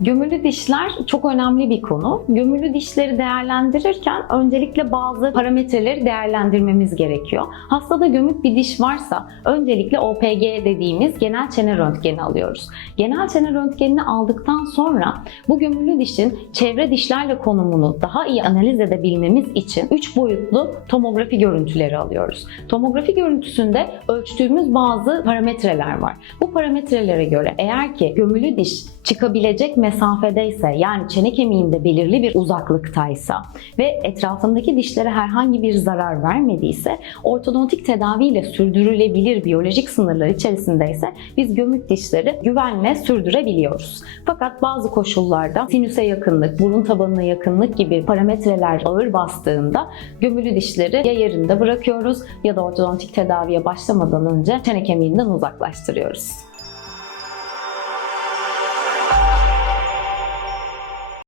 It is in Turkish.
Gömülü dişler çok önemli bir konu. Gömülü dişleri değerlendirirken öncelikle bazı parametreleri değerlendirmemiz gerekiyor. Hastada gömük bir diş varsa öncelikle OPG dediğimiz genel çene röntgeni alıyoruz. Genel çene röntgenini aldıktan sonra bu gömülü dişin çevre dişlerle konumunu daha iyi analiz edebilmemiz için 3 boyutlu tomografi görüntüleri alıyoruz. Tomografi görüntüsünde ölçtüğümüz bazı parametreler var. Bu parametrelere göre eğer ki gömülü diş çıkabilecek mesafedeyse yani çene kemiğinde belirli bir uzaklıktaysa ve etrafındaki dişlere herhangi bir zarar vermediyse ortodontik tedaviyle sürdürülebilir biyolojik sınırlar içerisindeyse biz gömük dişleri güvenle sürdürebiliyoruz. Fakat bazı koşullarda sinüse yakınlık, burun tabanına yakınlık gibi parametreler ağır bastığında gömülü dişleri ya yerinde bırakıyoruz ya da ortodontik tedaviye başlamadan önce çene kemiğinden uzaklaştırıyoruz.